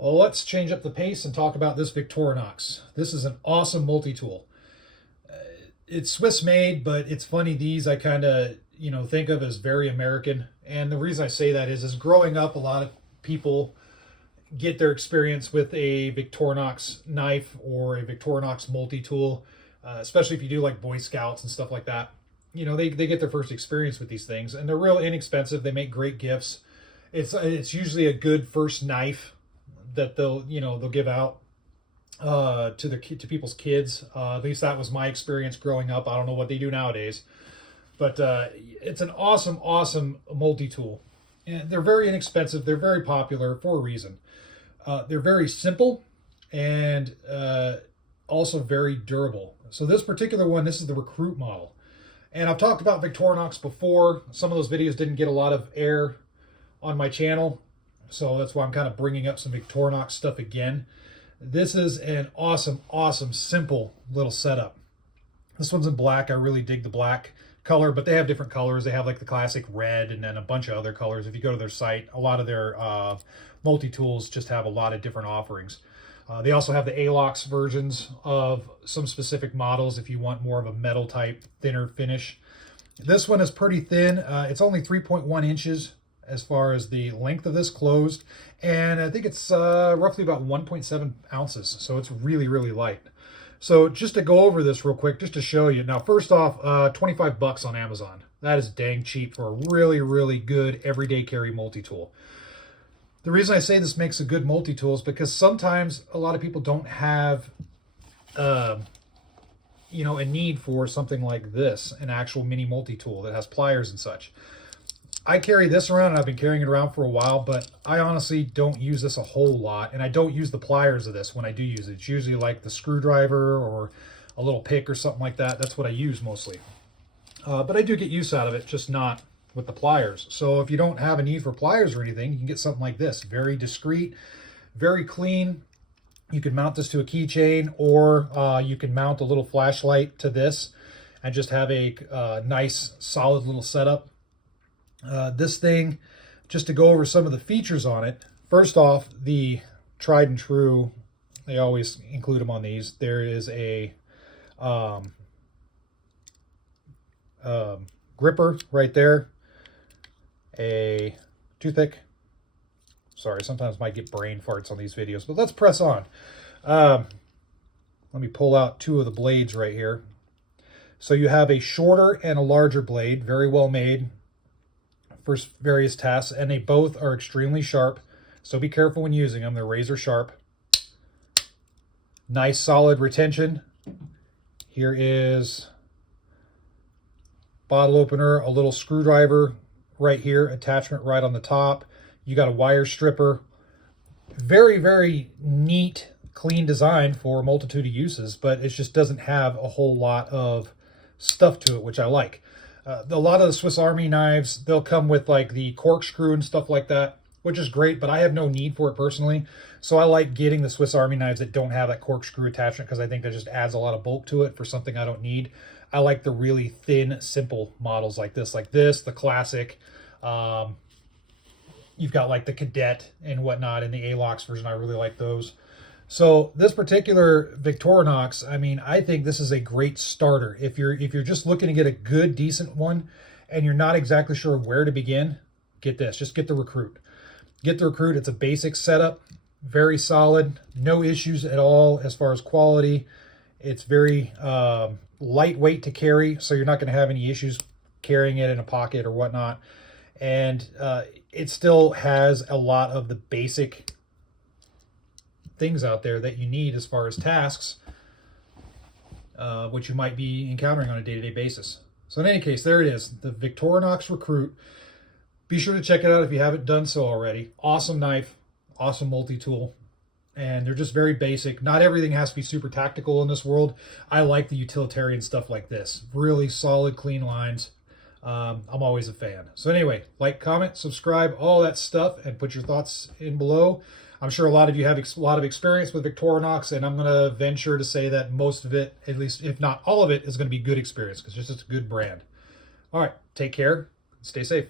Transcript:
Well, let's change up the pace and talk about this Victorinox. This is an awesome multi-tool. It's Swiss made, but it's funny, these I kind of, think of as very American. And the reason I say that is growing up, a lot of people get their experience with a Victorinox knife or a Victorinox multi-tool, especially if you do like Boy Scouts and stuff like that. They get their first experience with these things, and they're real inexpensive. They make great gifts. It's usually a good first knife that they'll give out to people's kids. At least that was my experience growing up. I don't know what they do nowadays, but it's an awesome multi-tool, and they're very inexpensive. They're very popular for a reason. They're very simple and also very durable. So this particular one, this is the Recruit model. And I've talked about Victorinox before. Some of those videos didn't get a lot of air on my channel, so that's why I'm kind of bringing up some Victorinox stuff again. This is an awesome, simple little setup. This one's in black. I really dig the black color, but they have different colors. They have like the classic red and then a bunch of other colors. If you go to their site, a lot of their multi-tools just have a lot of different offerings. They also have the ALOX versions of some specific models if you want more of a metal type, thinner finish. This one is pretty thin. It's only 3.1 inches as far as the length of this closed, and I think it's roughly about 1.7 ounces, so it's really light. So just to go over this real quick, just to show you. Now, first off, 25 bucks on Amazon. That is dang cheap for a really good everyday carry multi-tool. The reason I say this makes a good multi-tool is because sometimes a lot of people don't have, a need for something like this, an actual mini multi-tool that has pliers and such. I carry this around, and I've been carrying it around for a while, but I honestly don't use this a whole lot, and I don't use the pliers of this when I do use it. It's usually like the screwdriver or a little pick or something like that. That's what I use mostly. But I do get use out of it, just not with the pliers. So if you don't have a need for pliers or anything, you can get something like this. Very discreet, very clean. You can mount this to a keychain, or you can mount a little flashlight to this and just have a nice, solid little setup. This thing, just to go over some of the features on it. First off, the tried and true, they always include them on these. There is a gripper right there, a toothpick. Sorry, sometimes I might get brain farts on these videos, but let's press on. Let me pull out two of the blades right here. So you have a shorter and a larger blade, very well made for various tasks, and they both are extremely sharp. So be careful when using them. They're razor sharp. Nice solid retention. Here is bottle opener, a little screwdriver right here, attachment right on the top. You got a wire stripper. Very neat, clean design for a multitude of uses, but it just doesn't have a whole lot of stuff to it, which I like. A lot of the Swiss Army knives, they'll come with like the corkscrew and stuff like that, which is great, but I have no need for it personally. So I like getting the Swiss Army knives that don't have that corkscrew attachment, because I think that just adds a lot of bulk to it for something I don't need. I like the really thin, simple models like this, the classic. You've got like the Cadet and whatnot in the ALOX version. I really like those. So this particular Victorinox, I mean, I think this is a great starter. If you're just looking to get a good, decent one, and you're not exactly sure where to begin, get this. Just get the Recruit. Get the Recruit. It's a basic setup, very solid, no issues at all as far as quality. It's very lightweight to carry, so you're not going to have any issues carrying it in a pocket or whatnot. And it still has a lot of the basic things out there that you need as far as tasks, which you might be encountering on a day-to-day basis. So in any case, there it is, the Victorinox Recruit. Be sure to check it out if you haven't done so already. Awesome knife, awesome multi-tool, and they're just very basic. Not everything has to be super tactical in this world. I like the utilitarian stuff like this. Really solid, clean lines. I'm always a fan. So anyway, like, comment, subscribe, all that stuff, and put your thoughts in below. I'm sure a lot of you have a lot of experience with Victorinox, and I'm going to venture to say that most of it, at least if not all of it, is going to be good experience, because it's just a good brand. All right, take care. Stay safe.